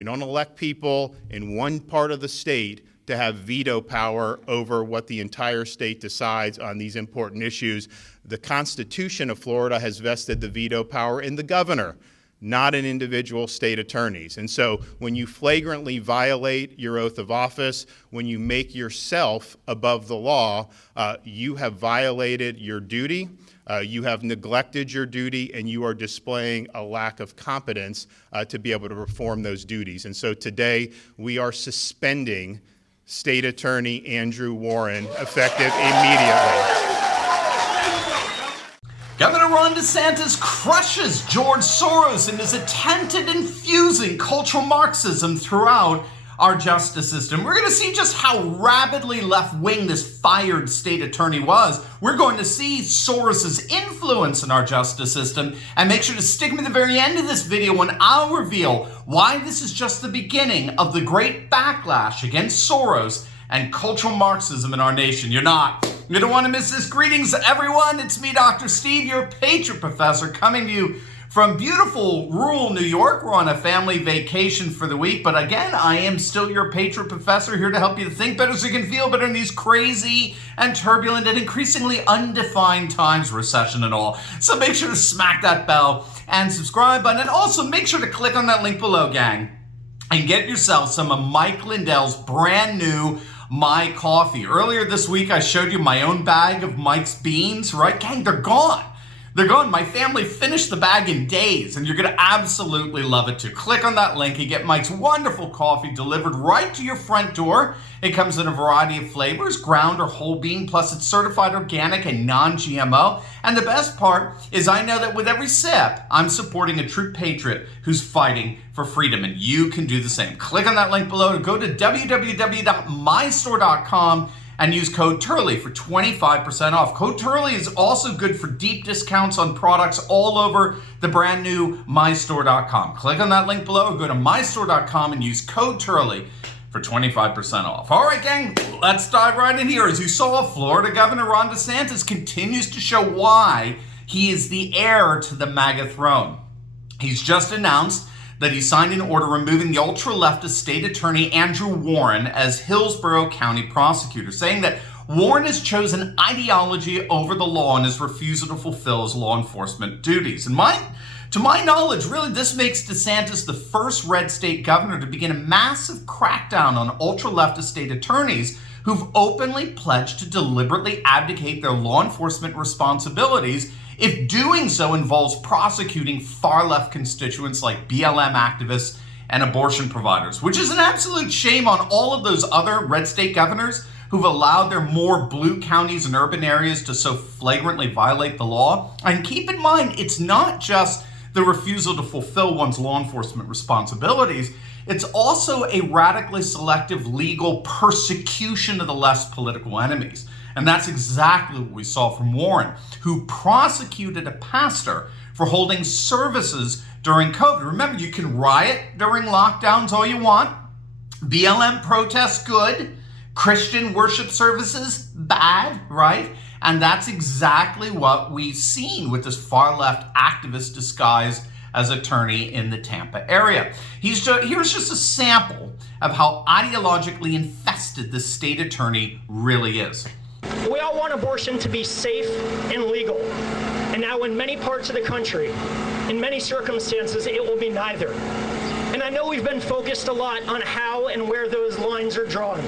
You don't elect people in one part of the state to have veto power over what the entire state decides on these important issues. The Constitution of Florida has vested the veto power in the governor, not in individual state attorneys. And so when you flagrantly violate your oath of office, when you make yourself above the law, you have violated your duty. You have neglected your duty, and you are displaying a lack of competence to be able to perform those duties. And so today we are suspending State Attorney Andrew Warren effective immediately. Governor Ron DeSantis crushes George Soros in his attempt at infusing cultural Marxism throughout our justice system. We're going to see just how rabidly left-wing this fired state attorney was. We're going to see Soros's influence in our justice system. And make sure to stick with the very end of this video when I'll reveal why this is just the beginning of the great backlash against Soros and cultural Marxism in our nation. You don't want to miss this. Greetings, everyone. It's me, Dr. Steve, your Patriot Professor, coming to you from beautiful rural New York. We're on a family vacation for the week, but again, I am still your Patriot Professor, here to help you to think better so you can feel better in these crazy and turbulent and increasingly undefined times, recession and all. So make sure to smack that bell and subscribe button, and also make sure to click on that link below, gang, and get yourself some of Mike Lindell's brand new My Coffee. Earlier this week, I showed you my own bag of Mike's beans, right? Gang, they're gone. They're gone. My family finished the bag in days, and you're going to absolutely love it too. Click on that link and get Mike's wonderful coffee delivered right to your front door. It comes in a variety of flavors, ground or whole bean, plus it's certified organic and non-GMO. And the best part is I know that with every sip, I'm supporting a true patriot who's fighting for freedom, and you can do the same. Click on that link below to go to www.mystore.com and use code Turley for 25% off. Code Turley is also good for deep discounts on products all over the brand new mystore.com. Click on that link below, go to mystore.com and use code Turley for 25% off. All right, gang, let's dive right in here. As you saw, Florida Governor Ron DeSantis continues to show why he is the heir to the MAGA throne. He's just announced that he signed an order removing the ultra-leftist state attorney Andrew Warren as Hillsborough County prosecutor, saying that Warren has chosen ideology over the law in his refusal to fulfill his law enforcement duties. And to my knowledge, really, this makes DeSantis the first red state governor to begin a massive crackdown on ultra-leftist state attorneys who've openly pledged to deliberately abdicate their law enforcement responsibilities if doing so involves prosecuting far-left constituents like BLM activists and abortion providers, which is an absolute shame on all of those other red state governors who've allowed their more blue counties and urban areas to so flagrantly violate the law. And keep in mind, it's not just the refusal to fulfill one's law enforcement responsibilities, it's also a radically selective legal persecution of the less political enemies. And that's exactly what we saw from Warren, who prosecuted a pastor for holding services during COVID. Remember, you can riot during lockdowns all you want. BLM protests, good. Christian worship services, bad, right? And that's exactly what we've seen with this far-left activist disguised as attorney in the Tampa area. Here's just a sample of how ideologically infested this state attorney really is. We all want abortion to be safe and legal. And now in many parts of the country, in many circumstances, it will be neither. And I know we've been focused a lot on how and where those lines are drawn.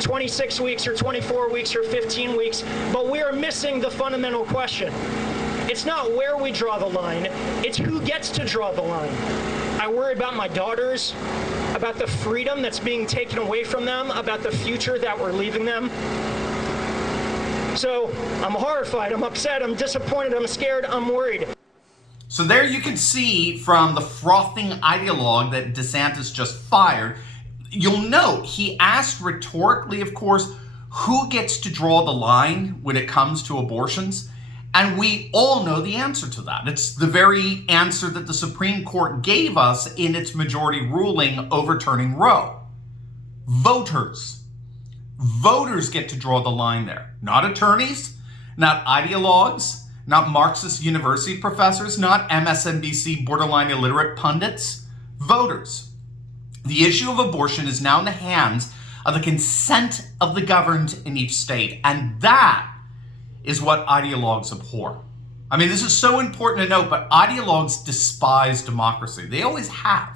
26 weeks or 24 weeks or 15 weeks, but we are missing the fundamental question. It's not where we draw the line, it's who gets to draw the line. I worry about my daughters, about the freedom that's being taken away from them, about the future that we're leaving them. So I'm horrified, I'm upset, I'm disappointed, I'm scared, I'm worried. So there you can see from the frothing ideologue that DeSantis just fired, you'll note he asked rhetorically, of course, who gets to draw the line when it comes to abortions? And we all know the answer to that. It's the very answer that the Supreme Court gave us in its majority ruling overturning Roe. Voters. Voters get to draw the line there. Not attorneys, not ideologues, not Marxist university professors, not MSNBC borderline illiterate pundits. Voters. The issue of abortion is now in the hands of the consent of the governed in each state, and that is what ideologues abhor. I mean, this is so important to note, but ideologues despise democracy. They always have.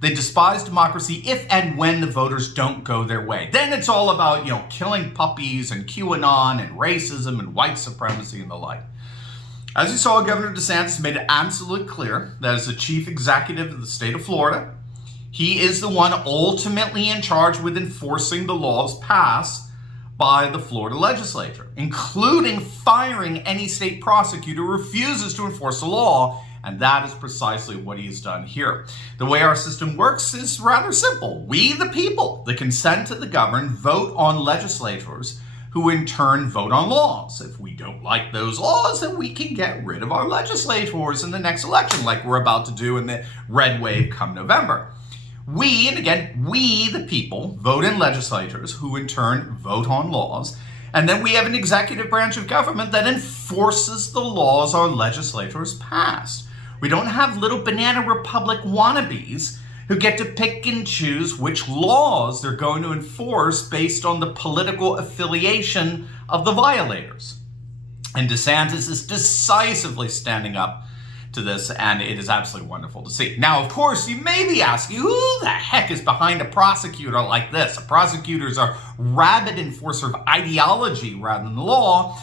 They despise democracy if and when the voters don't go their way. Then it's all about, killing puppies and QAnon and racism and white supremacy and the like. As you saw, Governor DeSantis made it absolutely clear that as the chief executive of the state of Florida, he is the one ultimately in charge with enforcing the laws passed by the Florida legislature, including firing any state prosecutor who refuses to enforce the law. And that is precisely what he has done here. The way our system works is rather simple. We, the people, the consent of the governed, vote on legislators who in turn vote on laws. If we don't like those laws, then we can get rid of our legislators in the next election, like we're about to do in the red wave come November. We, and again, we, the people, vote in legislators who in turn vote on laws. And then we have an executive branch of government that enforces the laws our legislators passed. We don't have little banana republic wannabes who get to pick and choose which laws they're going to enforce based on the political affiliation of the violators. And DeSantis is decisively standing up to this, and it is absolutely wonderful to see. Now, of course, you may be asking, who the heck is behind a prosecutor like this? Prosecutors are rabid enforcer of ideology rather than the law.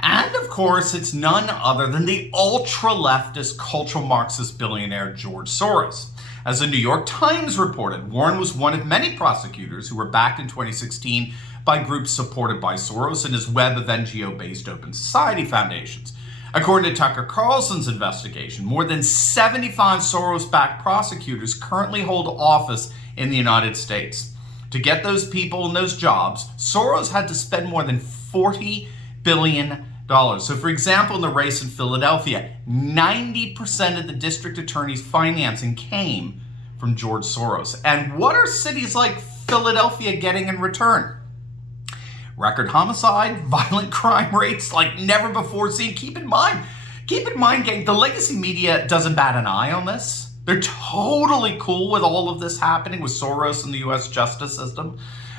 And of course, it's none other than the ultra-leftist cultural Marxist billionaire George Soros. As the New York Times reported, Warren was one of many prosecutors who were backed in 2016 by groups supported by Soros and his web of NGO-based open society foundations. According to Tucker Carlson's investigation, more than 75 Soros-backed prosecutors currently hold office in the United States. To get those people and those jobs, Soros had to spend more than $40 billion. So for example, in the race in Philadelphia, 90% of the district attorney's financing came from George Soros. And what are cities like Philadelphia getting in return? Record homicide, violent crime rates like never before seen. Keep in mind, gang, the legacy media doesn't bat an eye on this. They're totally cool with all of this happening with Soros and the U.S. justice system.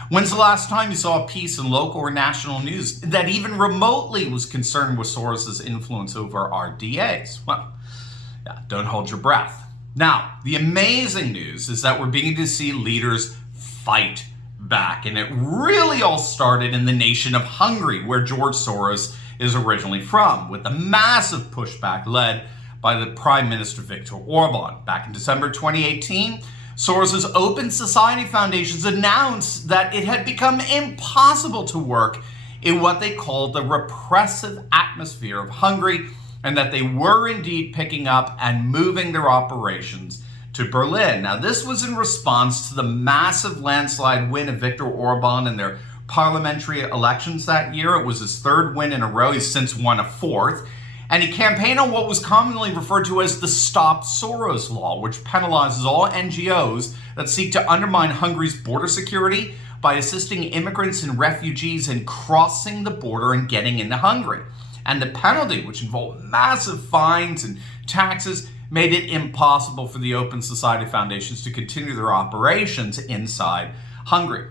When's the last time you saw a piece in local or national news that even remotely was concerned with Soros' influence over our DAs? Well, yeah, don't hold your breath. Now, the amazing news is that we're beginning to see leaders fight back, and it really all started in the nation of Hungary, where George Soros is originally from, with the massive pushback led by the Prime Minister Viktor Orban. Back in December 2018, Soros' Open Society Foundations announced that it had become impossible to work in what they called the repressive atmosphere of Hungary, and that they were indeed picking up and moving their operations to Berlin. Now, this was in response to the massive landslide win of Viktor Orban in their parliamentary elections that year. It was his third win in a row. He's since won a fourth. And he campaigned on what was commonly referred to as the Stop Soros Law, which penalizes all NGOs that seek to undermine Hungary's border security by assisting immigrants and refugees in crossing the border and getting into Hungary. And the penalty, which involved massive fines and taxes, made it impossible for the Open Society Foundations to continue their operations inside Hungary.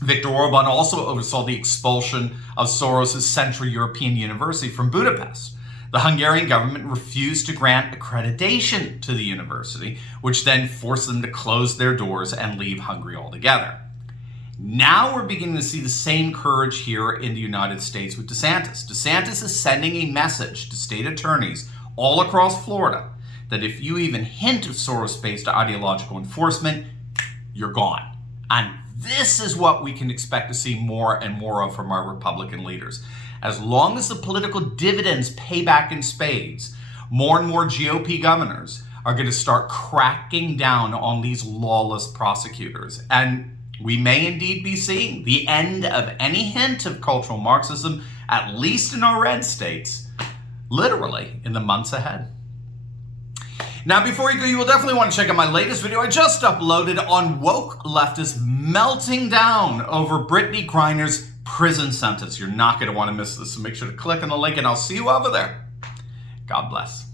Viktor Orban also oversaw the expulsion of Soros' Central European University from Budapest. The Hungarian government refused to grant accreditation to the university, which then forced them to close their doors and leave Hungary altogether. Now we're beginning to see the same courage here in the United States with DeSantis. DeSantis is sending a message to state attorneys all across Florida that if you even hint of Soros-based ideological enforcement, you're gone. And this is what we can expect to see more and more of from our Republican leaders. As long as the political dividends pay back in spades, more and more GOP governors are going to start cracking down on these lawless prosecutors. And we may indeed be seeing the end of any hint of cultural Marxism, at least in our red states, literally in the months ahead. Now, before you go, you will definitely want to check out my latest video I just uploaded on woke leftists melting down over Brittney Griner's prison sentence. You're not going to want to miss this, so make sure to click on the link, and I'll see you over there. God bless.